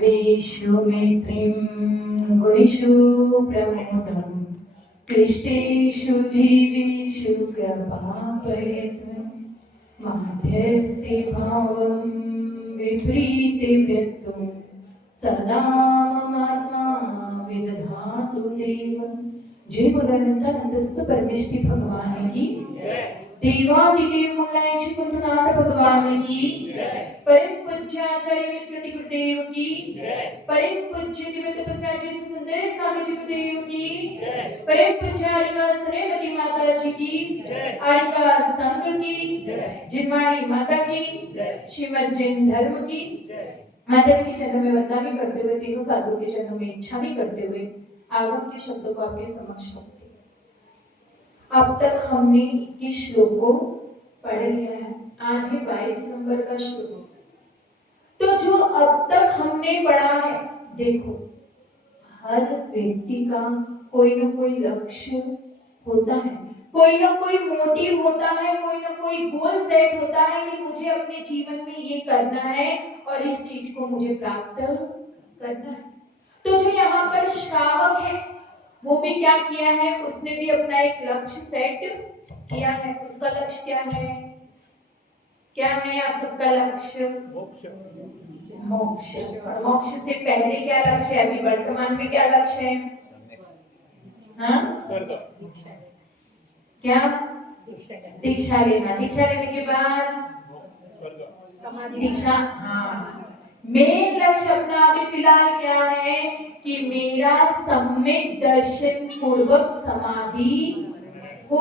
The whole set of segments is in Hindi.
वेषु मैत्रीं गुणेषु प्रमोदं क्लिष्टेषु जीवेषु कृपापयतु माध्यस्ते भावं विपरीते व्यक्तुं सदा ममात्मा विदधातु देव। जय बोलानंद सत परमेश्वरी भगवान की देवादिदेव मुल्लाय कुंतनाथ भगवान की परम पूज्य आचार्य विकृति गुरुदेव की परम पूज्य दिव्य तपस्याचार्य संदेश सागर जी गुरुदेव की परम पूज्य आरिका श्रीमती माता जी की आरिका संघ की जिनवाणी माता की श्रीमद जैन धर्म की माता जी के चरणों में वंदना भी करते हुए तीनों साधुओं के चरणों में इच्छा भी करते हुए आगम के शब्दों को आपके समक्ष रखते हैं। अब तक हमने 21 श्लोक को पढ़ लिया है। आज है 22 नंबर का श्लोक। तो जो अब तक हमने पढ़ा है, देखो हर व्यक्ति का कोई ना कोई लक्ष्य होता है, कोई ना कोई मोटिव होता है, कोई ना कोई गोल सेट होता है कि मुझे अपने जीवन में ये करना है और इस चीज को मुझे प्राप्त करना है। तो जो यहाँ पर श्रावक है वो भी क्या किया है, उसने भी अपना एक लक्ष्य सेट किया है। उसका लक्ष्य क्या है? क्या है आप सबका लक्ष्य? मोक्ष। मोक्ष से पहले क्या लक्ष्य है? अभी वर्तमान में क्या लक्ष्य है? हाँ? क्या? दीक्षा लेना। दीक्षा लेने के बाद समाधि दीक्षा। हाँ, मेन लक्ष्य अपना अभी फिलहाल क्या है कि मेरा सम्यक दर्शन पूर्वक समाधि हो,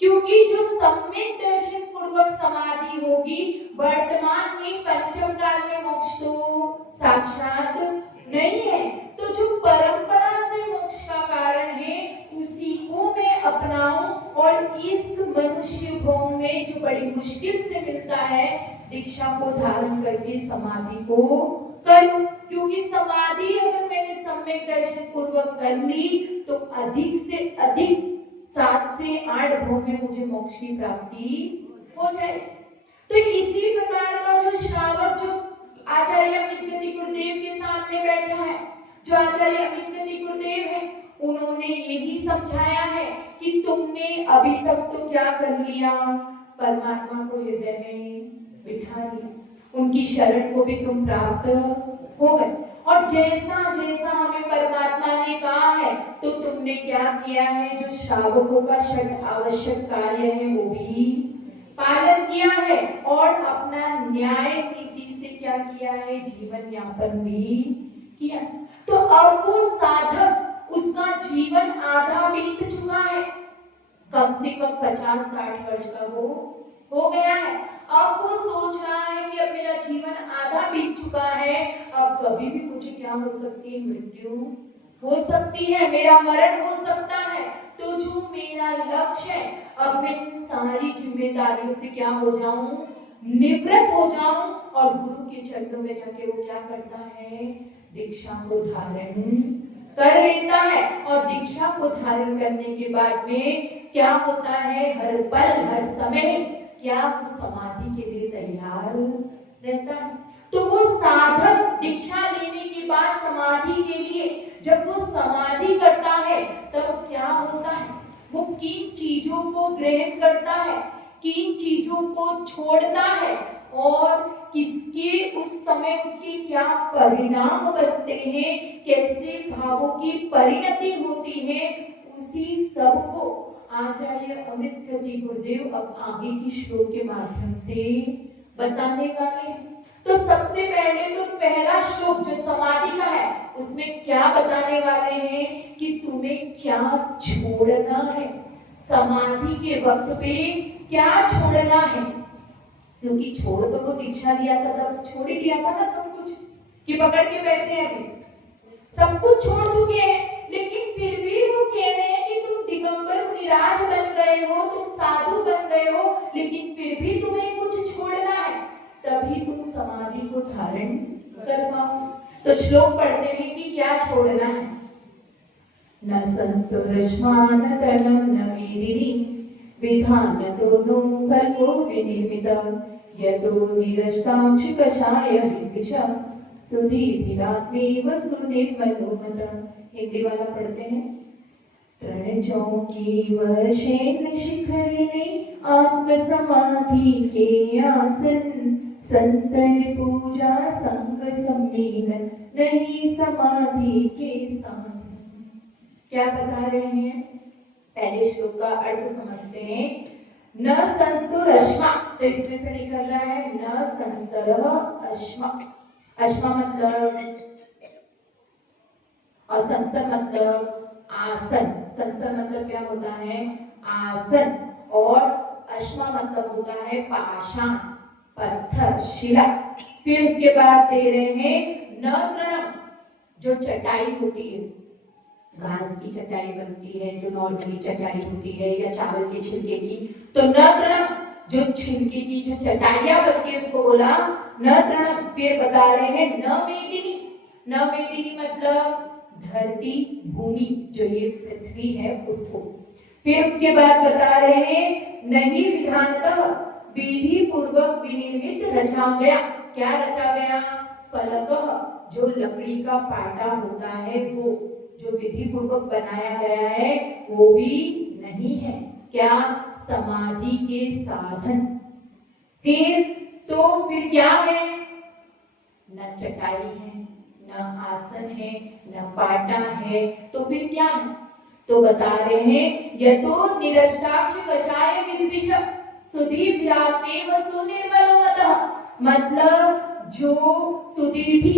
क्योंकि जो सम्यक दर्शन पूर्वक समाधि होगी वर्तमान में पंचम काल में मोक्ष तो साक्षात नहीं है। तो जो परंपरा से मोक्ष का कारण है उसी को मैं अपनाऊं और इस मनुष्य भोग में जो बड़ी मुश्किल से मिलता है दीक्षा को धारण करके समाधि को करूं, क्योंकि समाधि अगर मैंने सम्यक दर्शन पूर्वक कर ली तो अधिक से अधिक 7 से 8 भोग में मुझे मोक्ष की प्राप्ति हो जाए। तो इसी प्रकार का जो श्रावक जो आचार्य अमित गति गुरुदेव के सामने बैठा है, जो आचार्य अमित गति गुरुदेव है, उन्होंने यही समझाया है कि तुमने अभी तक तो क्या कर लिया, परमात्मा को हृदय में बिठा लिया, उनकी शरण को भी तुम प्राप्त हो गए। और जैसा जैसा हमें परमात्मा ने कहा है तो तुमने क्या किया है, जो श्रावकों का षड आवश्यक कार्य है वो भी पालन किया है और अपना न्याय नीति से क्या किया है, जीवन यापन भी किया। तो अब वो साधक उसका जीवन आधा बीत चुका है, कम से कम 50-60 वर्ष का वो हो गया है। अब वो सोच रहा है कि अब मेरा जीवन आधा बीत चुका है, अब कभी भी मुझे क्या हो सकती है, मृत्यु हो सकती है, मेरा मरण हो सकता है। तो जो मेरा लक्ष्य है अब मैं इन सारी जिम्मेदारियों से क्या हो जाऊं, निवृत्त हो जाऊं और गुरु के चरणों में जाके वो क्या करता है, दीक्षा को धारण कर लेता है। और दीक्षा को धारण करने के बाद में क्या होता है, हर पल हर समय क्या उस समाधि के लिए तैयार रहता है। तो वो साधक दीक्षा लेने के बाद समाधि के लिए जब वो समाधि करता है तब क्या होता है, वो किन चीजों को ग्रहण करता है, किन चीजों को छोड़ता है और किसके उस समय उसके क्या परिणाम बनते हैं, कैसे भावों की परिणति होती है, उसी सब को आचार्य अमित गति गुरुदेव अब आगे की श्लोक के माध्यम से बताने वाले हैं। तो सबसे पहले तो पहला श्लोक जो समाधि का है उसमें क्या बताने वाले हैं कि तुम्हें क्या छोड़ना है, समाधि के वक्त पे क्या छोड़ना है। क्योंकि छोड़ तो वो दीक्षा लिया था तब छोड़ ही दिया था ना सब कुछ, कि पकड़ के बैठे हैं, अभी सब कुछ छोड़ चुके हैं, लेकिन फिर भी वो कह रहे हैं कि तुम दिगंबर मुनिराज बन गए हो, तुम साधु बन गए हो, लेकिन फिर भी तुम्हें कुछ छोड़ना है, तभी तुम समाधि को धारण कर पाओ। तो श्लोक पढ़ते हैं कि क्या छोड़ना है। न संस्तुरश्मान तनम न मेदिनी विधान तो नो कल्पो विनिर्मिता यतो निरस्तांश कषाय विद्विषा सुधीभिरात्मेव सुनिर्मलोमतः। हिंदी वाला पढ़ते हैं। तृणजों की वशेन शिखरिणी आत्म समाधि के आसन, संस्तर पूजा संग सम्मीलन नहीं समाधि के साधन। क्या बता रहे हैं? पहले श्लोक का अर्थ समझते हैं। न संस्तर अश्मा, तो इसमें से निकल रहा है न संस्तर अश्मा। अश्मा मतलब और संस्तर मतलब आसन। संस्तर मतलब क्या होता है? आसन। और अश्मा मतलब होता है पाषाण, पत्थर, शिला। फिर उसके बाद दे रहे हैं न तृणम, जो चटाई होती है, घास की चटाई बनती है, जो नॉर्मली चटाई होती है, या चावल के छिलके की, तो न तृणम, जो छिलके की जो चटाइयां बनती है उसको बोला न तृणम। फिर बता रहे हैं न मेदिनी। न मेदिनी मतलब धरती, भूमि, जो ये पृथ्वी है उसको। फिर उसके बाद बता रहे हैं नहीं विधानतः, विधि पूर्वक विनिर्मित रचा गया। क्या रचा गया? फलकः, जो लकड़ी का पाटा होता है वो, जो विधि पूर्वक बनाया गया है वो भी नहीं है। क्या? समाधि के साधन। फिर क्या है? न चटाई है, न आसन है, न पाटा है, तो फिर क्या है? तो बता रहे हैं यतो निरष्टाक्ष कषाय विद्विष सुधीभिरात्मेव सुनिर्मलोमतः। मतलब जो सुधीभी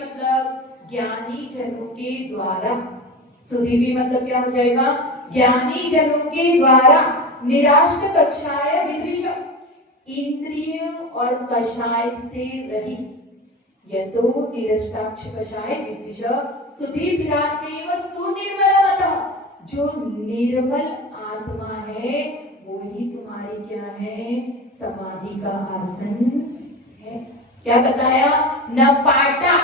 मतलब ज्ञानी जनों के द्वारा, सुधीभी मतलब क्या हो जाएगा? ज्ञानी जनों के द्वारा, निराष्ट कक्षाय विद्विष, इंद्रिय और कषाय से रहित। यतो निरष्टाक्ष कषाय विद्विष सुधीभिरात्मेव सुनिर्मलोमतः। जो निर्मल आत्मा है वो ही तुम्हारी क्या है? समाधि का आसन है। क्या बताया? न पाटा,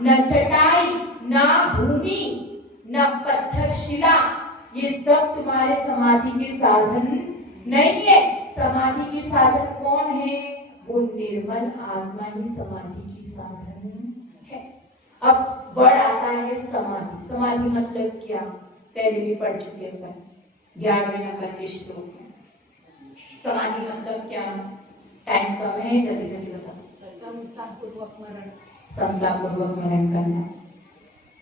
न चटाई, न भूमि, न पत्थर शिला, ये सब तुम्हारे समाधि के साधन नहीं है। समाधि के साधन कौन है? वो निर्मल आत्मा ही समाधि की साधन है। अब वर्ड आता है समाधि। समाधि मतलब क्या? पहले भी पढ़ चुके हैं 11वें नंबर के श्लोक में। समाधि मतलब क्या? टाइम कम है, जल्दी जल्दी बताओ। समतापूर्वक मरण। समतापूर्वक मरण करना।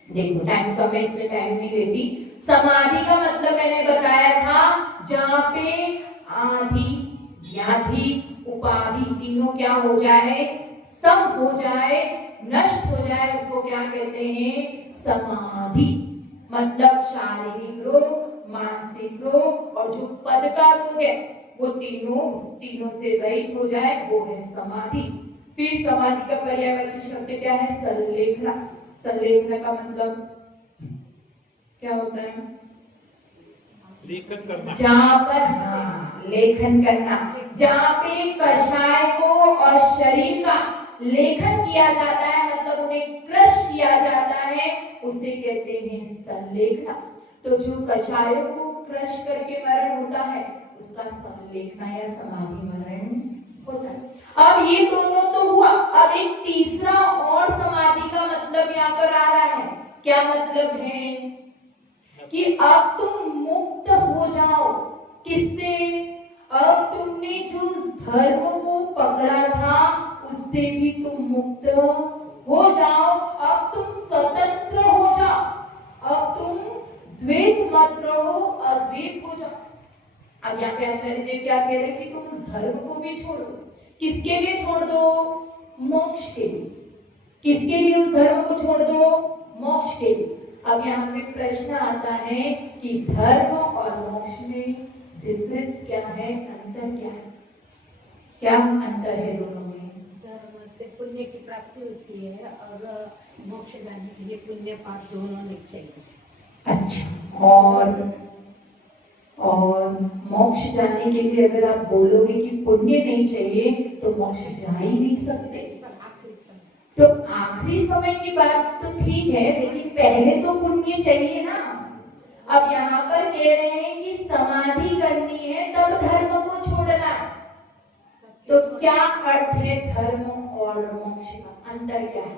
देखो टाइम कम है इसलिए टाइम नहीं लेती। समाधि का मतलब मैंने बताया था जहाँ पे आधि, व्याधि, उपाधि तीनों क्या हो जाए? सम हो जाए, नष्ट हो जाए, उसको क्या कहते हैं? समाधि। मतलब शारीरिक रोग, मानसिक रोग और जो पद का रोग है वो तीनों से रहित हो जाए, वो है समाधि। फिर समाधि का पर्यायवाची शब्द क्या है? संलेखना। संलेखना का मतलब क्या होता है? लेखन करना। जहाँ पर लेखन करना, जहाँ पे कषाय को और शरीर का लेखन किया जाता है, मतलब उन्हें क्रश किया जाता है, उसे कहते हैं संलेखना। तो जो कषायों को क्रश करके मरण होता है उसका संलेखना या समाधि मरण होता है। अब ये दोनों तो हुआ। अब एक तीसरा और समाधि का मतलब यहाँ पर आ रहा है। क्या मतलब है? कि अब तुम मुक्त हो जाओ। किससे? अब तुमने जो धर्म को पकड़ा था उससे भी तुम मुक्त हो जाओ। अब तुम स्वतंत्र हो जाओ। अब तुम द्वैत मत रहो, अद्वैत हो जाओ। अब यहाँ पे आचार्य देव क्या कह रहे हैं कि तुम उस धर्म को भी छोड़ दो। किसके लिए छोड़ दो? मोक्ष के लिए। किसके लिए उस धर्म को छोड़ दो? मोक्ष के लिए। अब यहाँ पे प्रश्न आता है कि धर्म और मोक्ष में डिफरेंस क्या है? अंतर क्या है? क्या अंतर है दोनों में? धर्म से पुण्य की प्राप्ति होती है और मोक्ष जाने के लिए पुण्य पाप दोनों नहीं चाहिए। अच्छा, और मोक्ष जाने के लिए अगर आप बोलोगे कि पुण्य नहीं चाहिए तो मोक्ष जा ही नहीं सकते। तो आखिरी समय की बात तो ठीक है, लेकिन पहले तो पुण्य चाहिए ना। अब यहाँ पर कह रहे हैं कि समाधि करनी है तब धर्म को छोड़ना। तो क्या अर्थ है धर्म और मोक्ष का? अंतर क्या है?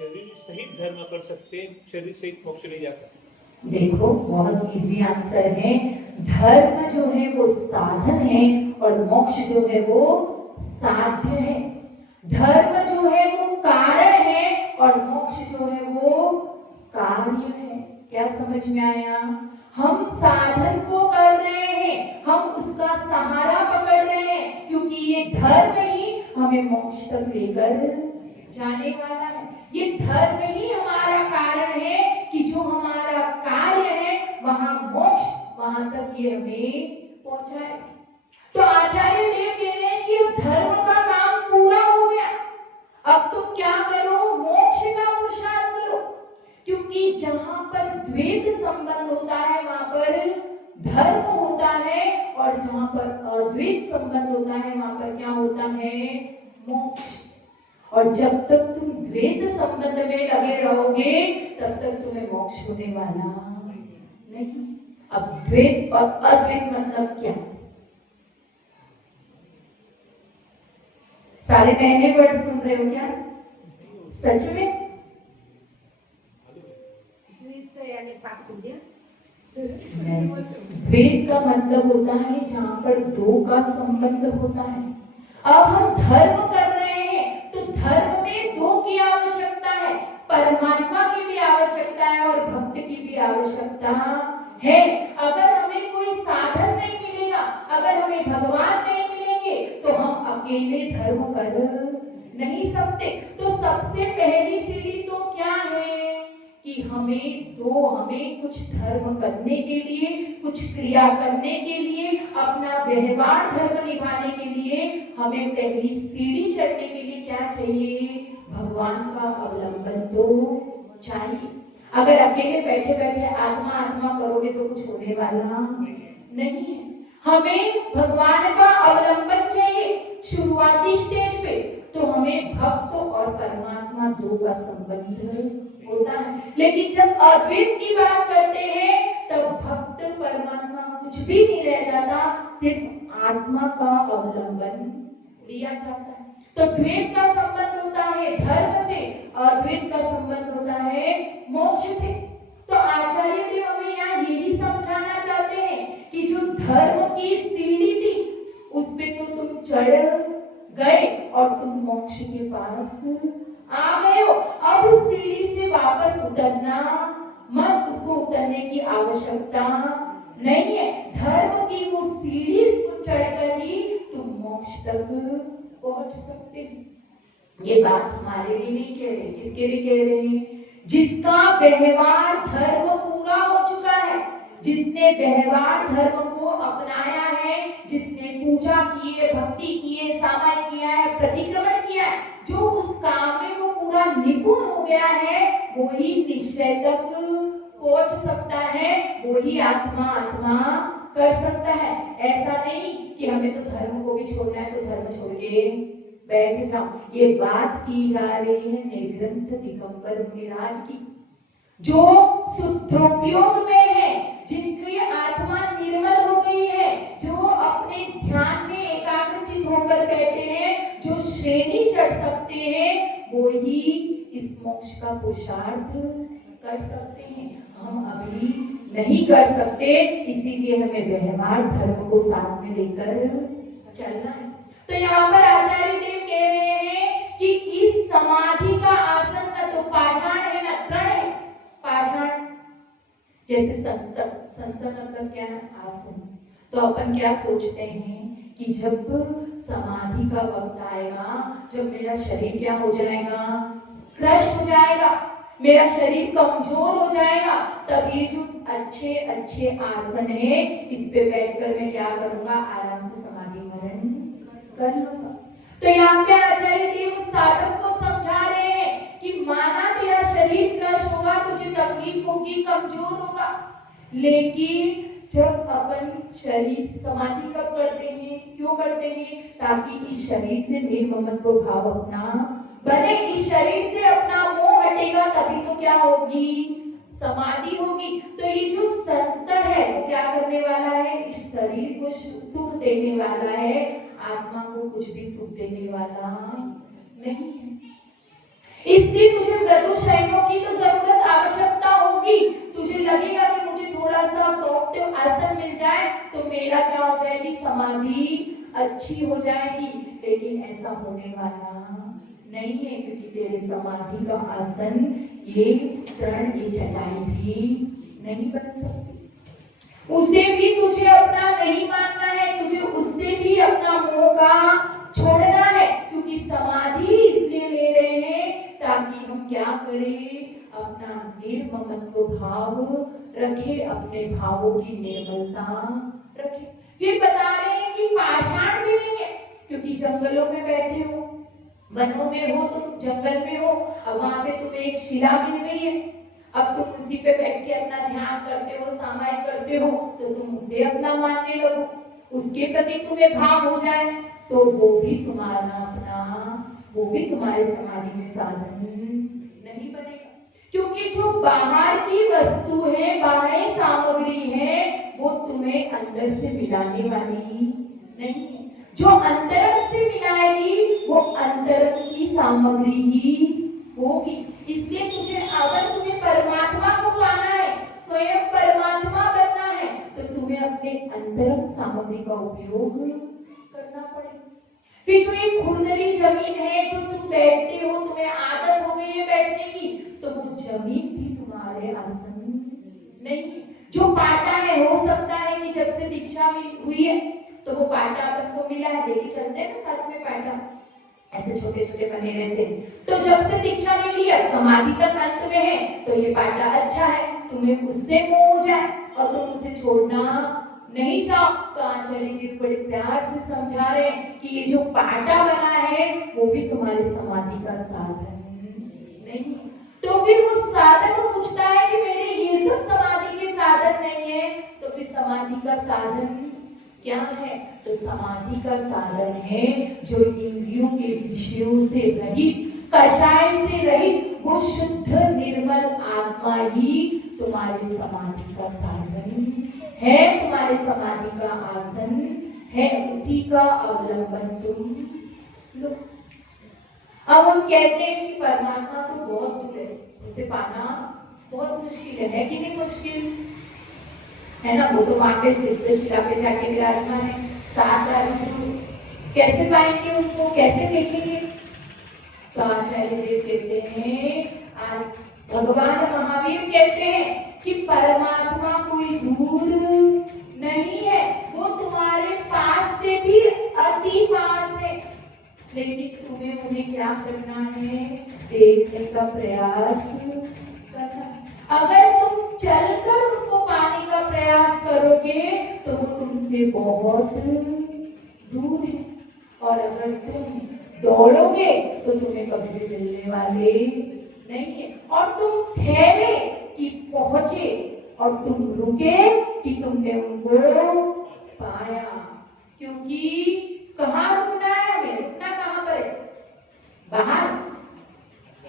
शरीर सहित धर्म कर सकते, शरीर सहित मोक्ष नहीं जा सकते? देखो बहुत इजी आंसर है। धर्म जो है वो साधन है और मोक्ष जो है वो साध्य है। धर्म जो है वो कारण है और मोक्ष जो है वो कार्य है। क्या समझ में आया? हम साधन को कर रहे हैं, हम उसका सहारा पकड़ रहे हैं, क्योंकि ये धर्म ही हमें मोक्ष तक लेकर जाने वाला है। ये धर्म ही हमारा कारण है कि जो हमारा कार्य है वहां मोक्ष, वहां तक ये हमें पहुंचाए। तो आचार्य देव कह रहे हैं कि धर्म का काम पूरा हो गया, अब तुम क्या करो? मोक्ष का पुरुषार्थ करो। क्योंकि जहां पर द्वैत संबंध होता है वहां पर धर्म होता है, और जहां पर अद्वैत संबंध होता है वहां पर क्या होता है? मोक्ष। और जब तक तुम द्वैत संबंध में लगे रहोगे तब तक तुम्हें मोक्ष होने वाला नहीं। अब द्वैत और अद्वैत मतलब क्या? सारे नए नए वर्ड सुन रहे हो क्या? सच में? द्वैत यानी पापुल्य। द्वैत का मतलब होता है जहां पर दो का संबंध होता है। अब हम धर्म कर रहे हैं तो धर्म में दो की आवश्यकता है, परमात्मा की भी आवश्यकता है और भक्त की भी आवश्यकता है। अगर हमें कोई साधन नहीं मिलेगा, अगर हमें भगवान नहीं मिलेंगे तो हम अकेले धर्म कर नहीं सकते। तो सबसे पहली सीढ़ी तो क्या है कि हमें कुछ धर्म करने के लिए, कुछ क्रिया करने के लिए, अपना व्यवहार धर्म निभाने के लिए हमें पहली सीढ़ी चढ़ने के लिए क्या चाहिए? भगवान का अवलंबन तो चाहिए। अगर अकेले बैठे बैठे आत्मा आत्मा करोगे तो कुछ होने वाला नहीं है। हमें भगवान का अवलंबन चाहिए। शुरुआती स्टेज पे तो हमें भक्त और परमात्मा दो का संबंध होता है, लेकिन जब अद्वैत की बात करते हैं तब भक्त परमात्मा कुछ भी नहीं रह जाता, सिर्फ आत्मा का अवलंबन लिया जाता है। तो द्वैत का संबंध होता है धर्म से, अद्वैत का संबंध होता है मोक्ष से। तो आचार्य देव हमें यहाँ यही समझाना चाहते हैं कि जो धर्म की सीढ़ी थी उस पे तो तुम चढ़ गए और तुम मोक्ष के पास आ गए हो। अब उस सीढ़ी से वापस उतरना मत, उसको उतरने की आवश्यकता नहीं है। धर्म की वो सीढ़ी को चढ़कर ही तुम मोक्ष तक पहुंच सकते हो। ये बात हमारे लिए नहीं कह रहे, किसके लिए कह रहे हैं? जिसका व्यवहार धर्म पूरा हो चुका है, जिसने व्यवहार धर्म को अपनाया है, जिसने पूजा की है, भक्ति की है, सामाज किया है, प्रतिक्रमण किया है, जो उस काम में वो पूरा निपुण हो गया है, वो ही निश्चय तक पहुंच सकता है, वो ही आत्मा आत्मा कर सकता है। ऐसा नहीं कि हमें तो धर्म को भी छोड़ना है तो धर्म छोड़ के बैठ जाओ। ये बात की जा रही है निर्ग्रंथ दिगंबर मुनिराज की, जो शुद्धोपयोग में है, जिनकी आत्मा निर्मल हो गई है, जो अपने ध्यान में एकाग्रचित होकर बैठे हैं, जो श्रेणी चढ़ सकते हैं, वो ही इस मोक्ष का पुरुषार्थ कर सकते हैं। हम अभी नहीं कर सकते, इसीलिए हमें व्यवहार धर्म को साथ में लेकर चलना है। तो यहाँ पर आचार्य देव कह रहे हैं कि इस समाधि का आसन न तो पाषाण है न तृण है। पाषाण जैसे संस्तर मतलब क्या है? आसन। तो अपन क्या सोचते हैं कि जब समाधि का वक्त आएगा, जब मेरा शरीर क्या हो जाएगा? क्रश हो जाएगा, मेरा शरीर कमजोर हो जाएगा, तब ये जो अच्छे अच्छे आसन है इस पे बैठकर मैं क्या करूंगा? आराम से समाधि मरण कर लूंगा। तो यहाँ पे आचार्य देव उस साधक को समझा रहे हैं कि माना तेरा शरीर क्रश होगा, तुझे तकलीफ होगी, कमजोर होगा, लेकिन जब अपन शरीर समाधि कब करते हैं? क्यों करते हैं? ताकि इस शरीर से निर्ममत्व भाव अपना बने, इस शरीर से अपना मोह हटेगा, तभी तो क्या होगी? समाधि होगी। तो ये जो संस्तर है वो क्या करने वाला है? इस शरीर को सुख देने वाला है, आत्मा को कुछ भी सुख देने वाला नहीं है। इसलिए तुझे मृदु शयनों की तो जरूरत आवश्यकता होगी। तुझे लगेगा कि मुझे थोड़ा सा सॉफ्ट आसन मिल जाए तो मेरा क्या हो जाएगी, समाधि अच्छी हो जाएगी, लेकिन ऐसा होने वाला नहीं है, क्योंकि तेरे समाधि का आसन ये तृण, ये चटाई भी नहीं बन सकती। उसे भी तुझे अपना नहीं मानना है, तुझे उससे भी अपना मोह का छोड़ना है, क्योंकि समाधि इसलिए ले रहे हैं ताकि हम क्या करें, अपना निर्ममत्व भाव रखे, अपने भावों की निर्मलता रखे। फिर बता रहे हैं कि पाषाण भी नहीं है, क्योंकि जंगलों में बैठे हो, वनों में हो, तुम जंगल में हो, अब वहां पे तुम्हें एक शिला मिल गई है, अब तुम उसी पे बैठ के अपना ध्यान करते हो, सामायिक करते हो, तो तुम उसे अपना मानने लगो, उसके प्रति तुम्हें भाव हो जाए, तो वो भी तुम्हारा अपना, वो भी तुम्हारे समाधि में साधन नहीं बनेगा। क्योंकि जो बाहर की वस्तु है, बाह्य सामग्री है, वो तुम्हें अंदर से मिलाने वाली नहीं है। जो अंतरंग से मिलाएगी वो अंतरंग की सामग्री ही होगी। इसलिए तुझे, अगर तुम्हें परमात्मा को पाना है, स्वयं परमात्मा बनना है, तो तुम्हें अपने अंतरंग सामग्री का उपयोग करना पड़ेगा। फिर जो ये खुरदरी जमीन है, जो तुम बैठते हो, तुम्हें आदत हो गई है बैठने की, तो वो जमीन भी तुम्हारे आसन नहीं है। जो पाटा है, हो सकता है कि जब से दीक्षा हुई है तो वो पाटा अपन को मिला है, लेके चलते हैं ना साथ में पाटा, ऐसे छोटे छोटे बने रहते हैं, तो जब से दीक्षा मिली है, समाधि तक अंत में है, तो ये पाटा अच्छा है, तुम्हें उससे मोह हो जाए और तुम उसे छोड़ना नहीं चाहो, तो आचार्य जी बड़े प्यार से समझा रहे हैं कि ये जो पाटा बना है वो भी तुम्हारे समाधि का साधन नहीं है। तो फिर वो साधक पूछता है कि मेरे ये सब समाधि के साधन नहीं है, तो फिर समाधि का साधन क्या है? तो समाधि का साधन है जो इंद्रियों के विषयों से रहित, कषाय से रहित, वो शुद्ध निर्मल आत्मा ही तुम्हारे समाधि का साधन है, तुम्हारे समाधि का आसन है, उसी का अवलंबन तुम लो। अब हम कहते हैं कि परमात्मा तो बहुत दूर है, उसे पाना बहुत मुश्किल है कि नहीं मुश्किल है ना? वो तो वहां पे सिद्ध शिला पे जाके विराजमान है, 7 राजगुरु, कैसे पाएंगे उनको, कैसे देखेंगे? तो आचार्य देव कहते हैं, भगवान महावीर कहते हैं कि परमात्मा कोई दूर नहीं है, वो तुम्हारे पास से भी अति पास है, लेकिन तुम्हें उन्हें क्या करना है? देखने का प्रयास करना है। अगर तुम चलकर उनको पाने का प्रयास करोगे तो वो तुमसे बहुत दूर है, और अगर तुम दौड़ोगे तो तुम्हें कभी भी मिलने वाले नहीं है। और तुम ठहरे कि पहुंचे, और तुम रुके कि तुमने उनको पाया, क्योंकि कहाँ रुकना है हमें? रुकना कहाँ पर है? बाहर?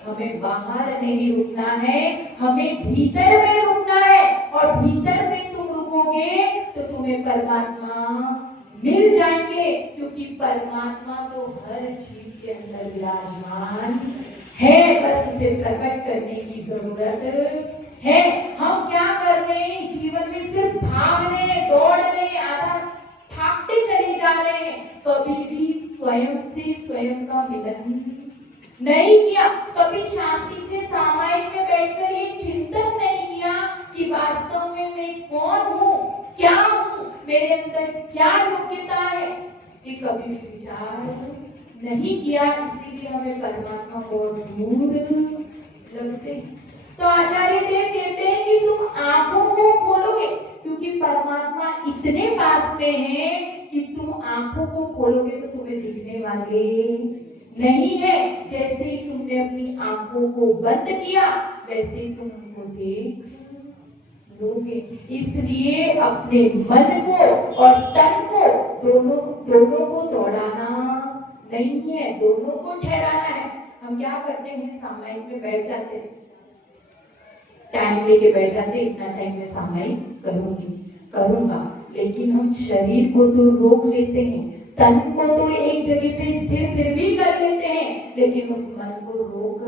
हमें बाहर नहीं रुकना है, हमें भीतर में रुकना है, और भीतर में तुम रुकोगे तो तुम्हें परमात्मा मिल जाएंगे, क्योंकि परमात्मा तो हर जीव के अंदर विराजमान है, बस इसे प्रकट करने की जरूरत है। हम क्या कर रहे हैं जीवन में? सिर्फ भाग रहे हैं, दौड़ रहे हैं, आधा भागते चले जा रहे हैं, कभी भी स्वयं से स्वयं का मिलन नहीं किया, कभी शांति से सामायिक में बैठकर ये चिंतन नहीं किया कि वास्तव में मैं कौन हूँ, क्या हूँ, मेरे अंदर क्या योग्यता है, ये कभी भी विचार नहीं किया। इसीलिए हमें परमात्मा को दूर लगते। तो आचार्य देव कहते हैं कि तुम आंखों को खोलोगे, क्योंकि परमात्मा इतने पास में है कि तुम आंखों को खोलोगे तो तुम्हें दिखने वाले नहीं है। जैसे ही तुमने अपनी आंखों को बंद किया, वैसे ही तुम उनको देख लोगे। इसलिए अपने मन को और तन को दोनों को दौड़ाना नहीं है, दोनों को ठहराना है। हम क्या करते हैं? सामायिक में बैठ जाते हैं, टाइम लेके बैठ जाते, इतना टाइम में सामायिक करूंगा, लेकिन हम शरीर को तो रोक लेते हैं, तन को तो एक जगह पे स्थिर फिर भी कर लेते हैं, लेकिन उस मन को रोक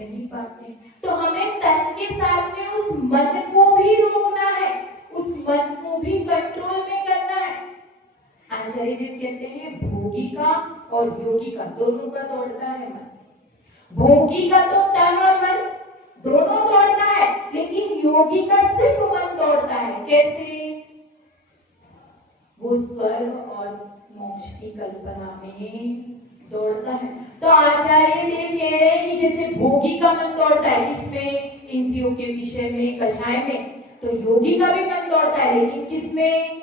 नहीं पाते। तो हमें तन के साथ में उस मन को भी रोकना है, उस मन को भी कंट्रोल में करना है। आचार्य देव कहते हैं भोगी का और योगी का दोनों का दौड़ता है मन। भोगी का तो तन और मन दोनों दौड़ता है, लेकिन योगी का सिर्फ मन दौड़ता है। कैसे? वो स्वर्ग और मोक्ष की कल्पना में दौड़ता है। तो आचार्य देव कह रहे हैं कि जैसे भोगी का मन दौड़ता है किसमें? इंद्रियों के विषय में, कषाय में, तो योगी का भी मन दौड़ता है, लेकिन किसमें?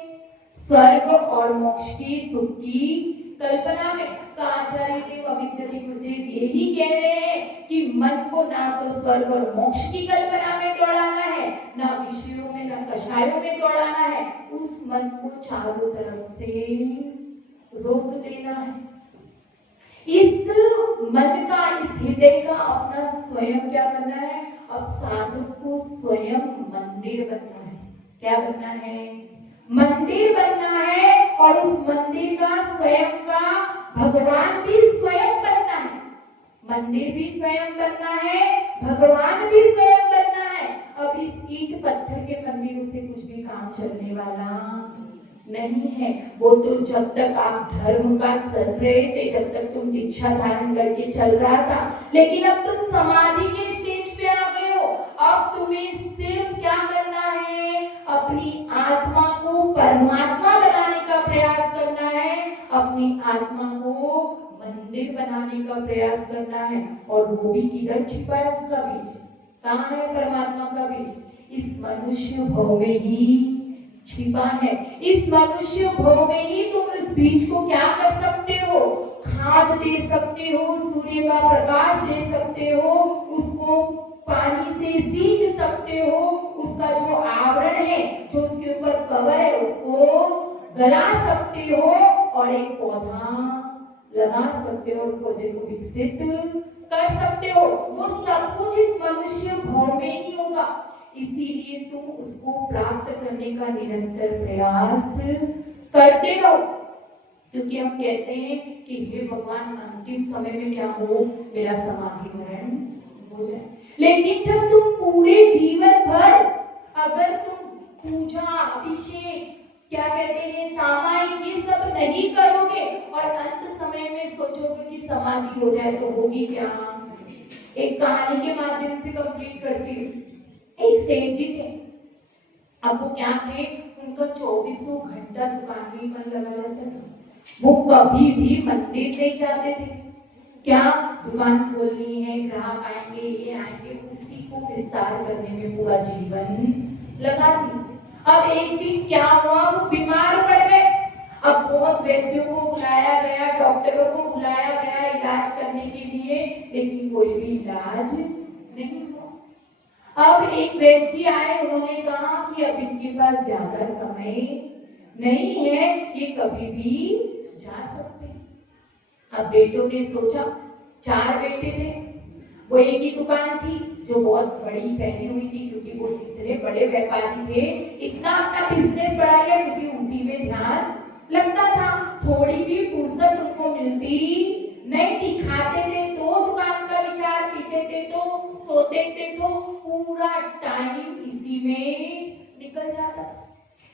स्वर्ग और मोक्ष की, सुख की कल्पना में। तो आचार्य देव अविद्यार्थी गुरुदेव यही कह रहे हैं कि मन को ना तो स्वर्ग और मोक्ष की कल्पना में दौड़ाना है, ना विषयों में, ना कषायों में दौड़ाना है। उस मन को चारों तरफ से रोक देना है। इस मन का, इस हृदय का अपना स्वयं क्या करना है? अब साधक को स्वयं मंदिर बनना है। क्या बनना है? मंदिर बनना है। और उस मंदिर का, स्वयं का भगवान भी स्वयं बनना है। मंदिर भी स्वयं बनना है, भगवान भी स्वयं बनना है। अब इस ईंट पत्थर के मंदिरों से कुछ भी काम चलने वाला नहीं है। वो तो जब तक आप धर्म का चल रहे थे, जब तक तुम दीक्षा धारण करके चल रहा था, लेकिन अब तुम समाधि के स्टेज पे आ गए हो। अब तुम्हें सिर्फ क्या करना है? अपनी आत्मा को परमात्मा बनाने का प्रयास करना है, अपनी आत्मा को मंदिर बनाने का प्रयास करना है। और वो भी किधर छिपा है? उसका बीज कहाँ है? परमात्मा का बीज इस मनुष्य भव में ही छिपा है। इस मनुष्य भव में ही तुम इस बीज को क्या कर सकते हो? खाद दे सकते हो, सूर्य का प्रकाश दे सकते हो, उसको पानी से सींच सकते हो, उसका जो आवरण है, जो उसके ऊपर कवर है, उसको गला सकते हो और एक पौधा लगा सकते हो और पौधे को विकसित कर सकते हो। वो सब कुछ इस मनुष्य भव में ही होगा। इसीलिए तुम उसको प्राप्त करने का निरंतर प्रयास करते रहो। क्योंकि हम कहते हैं कि हे भगवान, अंतिम समय में क्या हो? मेरा समाधि मरण हो जाए। लेकिन जब तुम पूरे जीवन भर अगर तुम पूजा, अभिषेक, क्या कहते हैं, सामायिक, ये सब नहीं करोगे और अंत समय में सोचोगे कि समाधि हो जाए, तो होगी क्या? एक कहानी के माध्यम से कंप्लीट करती हूँ। एक सेठ जी थे। अब वो क्या थे? उनका 24 घंटा दुकान में ही मन लगा रहता था। वो कभी भी मंदिर नहीं जाते थे। क्या दुकान खोलनी है, ग्राहक आएंगे, ये आएंगे, उसी को विस्तार करने में पूरा जीवन लगा दिया। अब एक दिन क्या हुआ? वो बीमार पड़ गए। अब बहुत वैद्यों को बुलाया गया, डॉक्टरों को बुलाया गया इलाज करने के लिए, लेकिन कोई भी इलाज नहीं हुआ। अब एक वैद्य जी आए, उन्होंने कहा कि अब इनके पास ज्यादा समय नहीं है, ये कभी भी जा सकते हैं। अब बेटों ने सोचा, 4 बेटे थे, वो एक ही दुकान थी जो बहुत बड़ी फैली हुई थी, क्योंकि वो इतने बड़े व्यापारी थे, इतना अपना बिजनेस बढ़ा लिया क्योंकि उसी में ध्यान लगता था। थोड़ी भी फुर्सत उनको मिलती नहीं थी। खाते थे तो दुकान का विचार, पीते थे तो, सोते थे तो, पूरा टाइम इसी में निकल जाता था।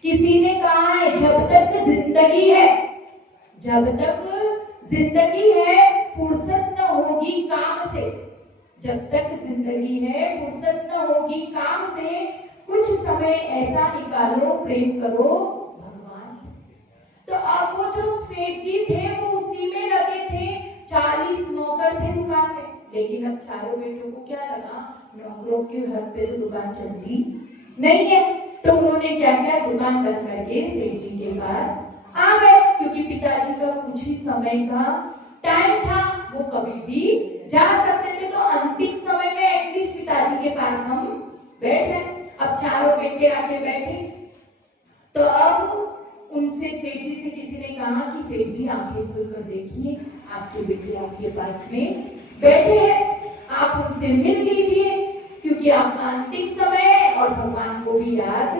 किसी ने कहा है, जब तक जिंदगी है, जब तक जिंदगी है, फुर्सत न होगी काम से। जब तक जिंदगी है, फुर्सत न होगी काम से। कुछ समय ऐसा निकालो, प्रेम करो भगवान से। तो अब वो जो सेठ जी थे, वो उसी में लगे थे। 40 नौकर थे दुकान में, लेकिन अब चारों बेटों को क्या लगा? नौकरों के हक पे तो दुकान चलती नहीं है। तो उन्होंने क्या किया? दुकान बंद करके सेठ जी के पास आ गए, क्योंकि पिताजी का कुछ ही समय का टाइम था, वो कभी भी जा सकते थे। तो अंतिम समय में एटलीस्ट पिताजी के पास हम बैठ जाए। अब चारों बेटे आके बैठे। तो अब उनसे, सेठ जी से किसी ने कहा कि सेठ जी आंखें खोलकर देखिए, आपके बेटे आपके पास में बैठे हैं, आप उनसे मिल लीजिए, क्योंकि आपका अंतिम समय है और भगवान को भी याद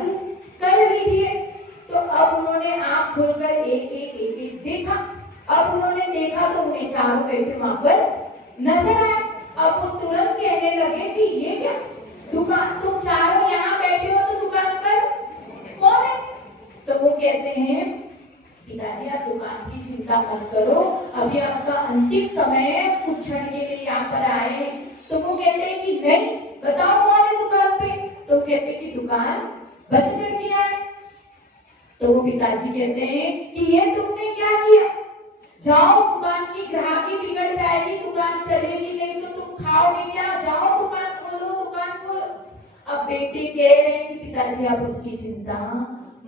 कर लीजिए। तो अब उन्होंने आंख खोलकर एक देखा। अब उन्होंने देखा तो उन्हें चारों व्यक्ति वहां पर नजर आए। अब वो तुरंत कहने लगे कि ये क्या दुकान, तुम चारों यहाँ बैठे हो तो दुकान पर कौन है? तो वो कहते हैं पिताजी आप दुकान की चिंता मत करो, अभी आपका अंतिम समय है, कुछ क्षण के लिए यहाँ पर आए हैं। तो वो कहते हैं कि नहीं, बताओ कौन है दुकान पे? तो कहते हैं कि दुकान बंद करके आए। तो वो पिताजी कहते हैं कि ये तुमने क्या किया? जाओ, दुकान की ग्राहकी बिगड़ जाएगी, दुकान चलेगी नहीं तो तुम खाओगे क्या? जाओ दुकान खोलो, दुकान खोलो। अब बेटे कह रहे हैं कि पिताजी आप उसकी चिंता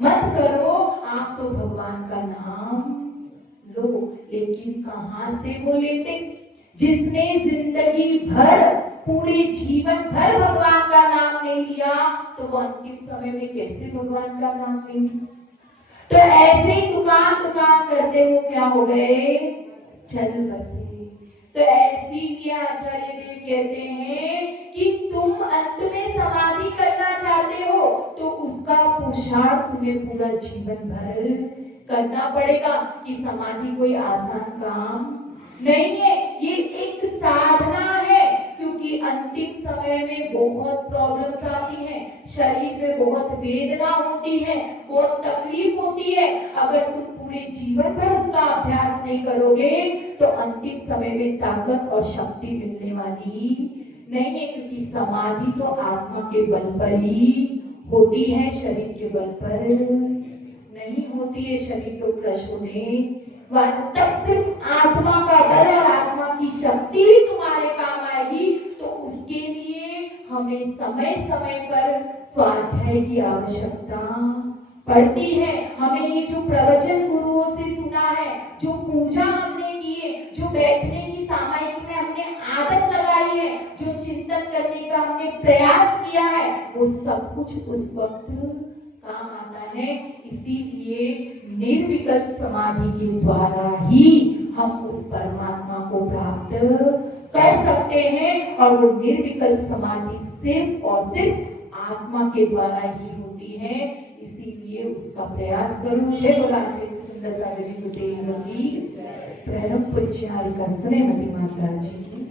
मत करो, आप तो भगवान का नाम लो। लेकिन कहां से वो लेते? जिसने जिंदगी भर, पूरे जीवन भर भगवान का नाम नहीं लिया, तो वो अंतिम समय में कैसे भगवान का नाम लेंगे? तो ऐसे ही दुकान करते वो क्या हो गए? चल बसे। तो ऐसी ही आचार्य देव कहते हैं कि तुम अंत में समाधि करना चाहते हो तो उसका पुरुषार्थ तुम्हें पूरा जीवन भर करना पड़ेगा। कि समाधि कोई आसान काम नहीं है, ये एक साधना है। क्योंकि अंतिम समय में बहुत प्रॉब्लम्स आती हैं, शरीर में बहुत वेदना होती है, बहुत तकलीफ होती है। अगर तुम पूरे जीवन भर उसका अभ्यास नहीं करोगे तो अंतिम समय में ताकत और शक्ति मिलने वाली नहीं है। क्योंकि समाधि तो आत्मा के बल पर ही होती है, शरीर के बल पर नहीं होती है। शरीर तो क्रश होने तब सिर्फ आत्मा का बल और आत्मा की शक्ति ही तुम्हारे काम आएगी। तो उसके लिए हमें समय समय पर स्वाध्याय की आवश्यकता पड़ती है। हमें ये जो प्रवचन गुरुओं से सुना है, जो पूजा हमने की है, जो बैठने की सामयिक में हमने आदत लगाई है, जो चिंतन करने का हमने प्रयास किया है, वो सब कुछ उस वक्त काम आता है। इसीलिए निर्विकल्प समाधि के द्वारा ही हम उस परमात्मा को प्राप्त कर सकते हैं। और वो निर्विकल्प समाधि सिर्फ और सिर्फ आत्मा के द्वारा ही होती है। इसीलिए उसका प्रयास करो। जय बोला जय सुंदर सागर जी गुरुदेव की परम पूज्य हरिका श्रीमती माता जी की।